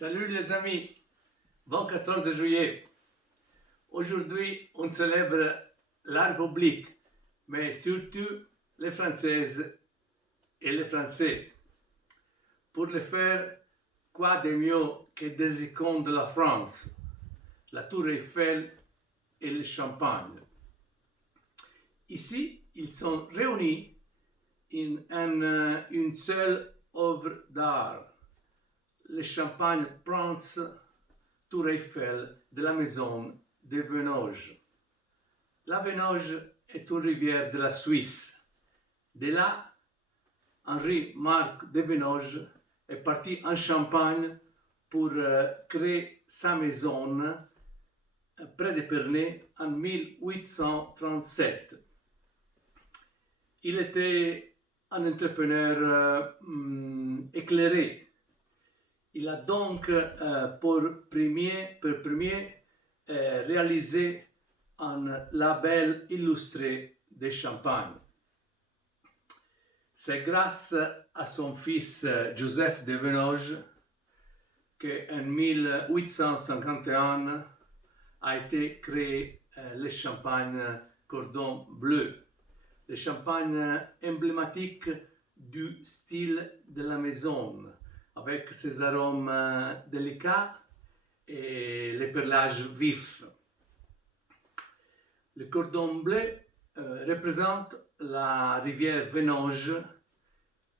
Salut les amis, bon 14 juillet. Aujourd'hui, on célèbre la République, mais surtout les Françaises et les Français. Pour le faire, quoi de mieux que des icônes de la France, la Tour Eiffel et le champagne. Ici, ils sont réunis en une seule œuvre d'art, le champagne Prince Tour Eiffel de la maison de Venoge. La Venoge est une rivière de la Suisse. De là, Henri-Marc de Venoge est parti en Champagne pour créer sa maison près de Pernay en 1837. Il était un entrepreneur éclairé. Il a donc pour premier réalisé un label illustré de Champagne. C'est grâce à son fils Joseph de Venoge qu'en 1851 a été créé le champagne Cordon Bleu, le champagne emblématique du style de la maison, avec ses arômes délicats et les perlages vifs. Le cordon bleu représente la rivière Venoge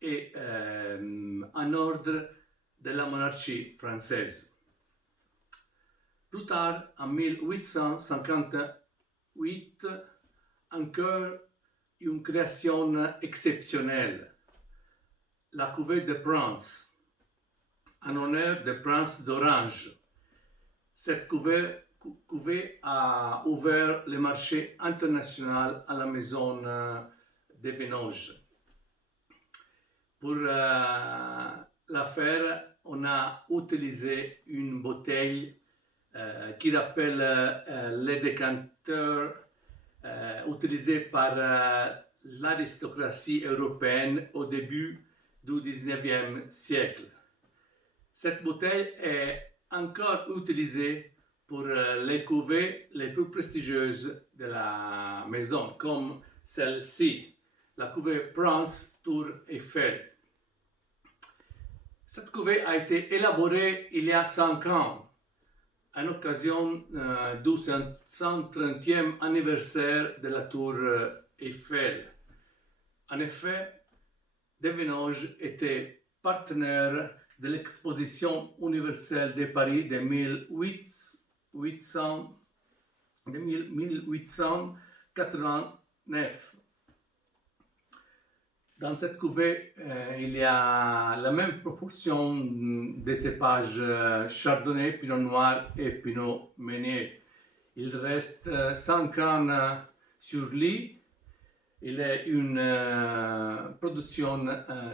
et un ordre de la monarchie française. Plus tard, en 1858, encore une création exceptionnelle, la cuvée de Prince, en honneur de Prince d'Orange. Cette cuvée a ouvert le marché international à la maison de Venoge. Pour la faire, on a utilisé une bouteille qui rappelle les décanteurs utilisés par l'aristocratie européenne au début du XIXe siècle. Cette bouteille est encore utilisée pour les cuvées les plus prestigieuses de la maison, comme celle-ci, la cuvée Prince Tour Eiffel. Cette cuvée a été élaborée il y a 5 ans, à l'occasion du 130e anniversaire de la Tour Eiffel. En effet, de Venoge était partenaire de l'exposition universelle de Paris de 1889. Dans cette cuvée, il y a la même proportion de cépages chardonnay, pinot noir et pinot meunier. Il reste 5 ans sur lit. Il est une production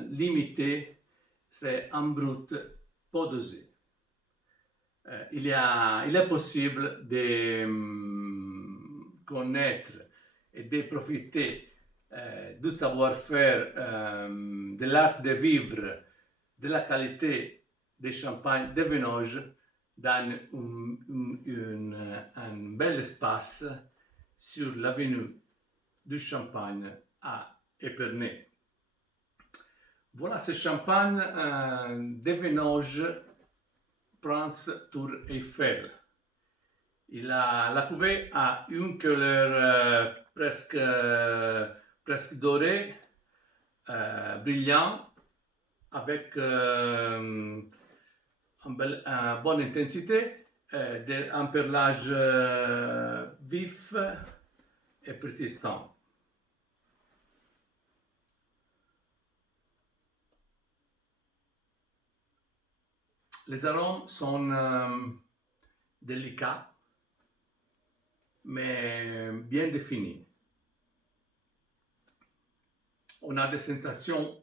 limitée. C'est en brut, pas dosé. Il est possible de connaître et de profiter du savoir-faire, de l'art de vivre, de la qualité des champagnes de Venoge dans un bel espace sur l'avenue du Champagne à Épernay. Voilà ce champagne de Venoge Prince Tour Eiffel. La cuvée a une couleur presque dorée, brillant, avec une bonne intensité, un perlage vif et persistant. Les arômes sont délicats, mais bien définis. On a des sensations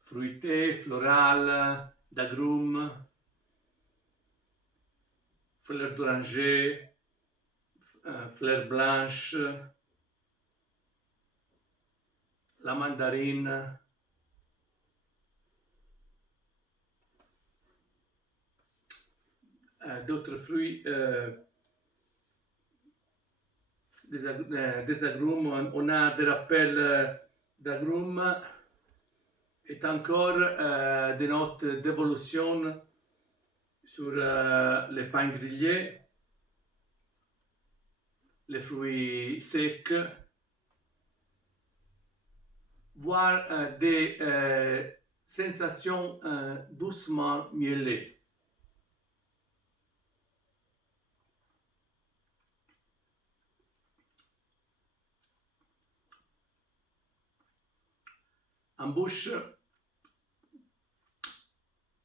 fruitées, florales, d'agrumes, fleurs d'oranger, fleurs blanches, la mandarine, d'autres fruits, des agrumes. On a des rappels d'agrumes et encore des notes d'évolution sur les pains grillés, les fruits secs, voire des sensations doucement mielées. En bouche,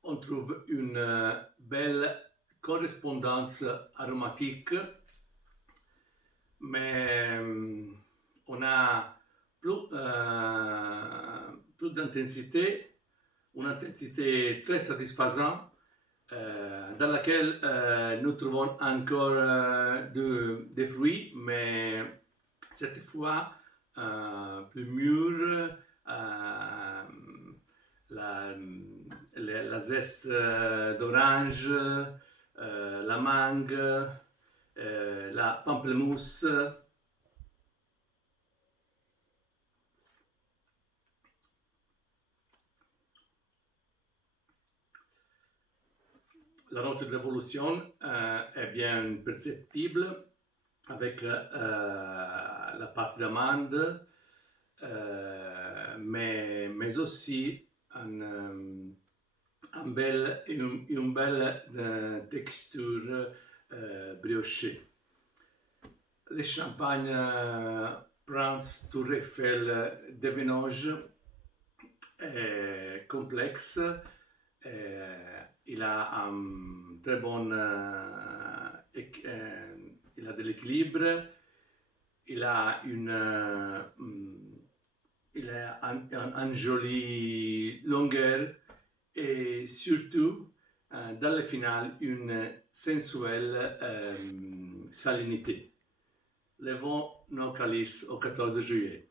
on trouve une belle correspondance aromatique, mais on a plus d'intensité, une intensité très satisfaisante, dans laquelle nous trouvons encore des fruits, mais cette fois plus mûrs, la zeste d'orange, la mangue, la pamplemousse. La note de l'évolution est bien perceptible avec la pâte d'amande, mais aussi une belle texture briochée. Le champagne Prince Tour Eiffel de Venoge est complexe. Il a un très bon il a de l'équilibre, il a une jolie longueur et surtout dans le final une sensuelle salinité. Levons nos calices au 14 juillet.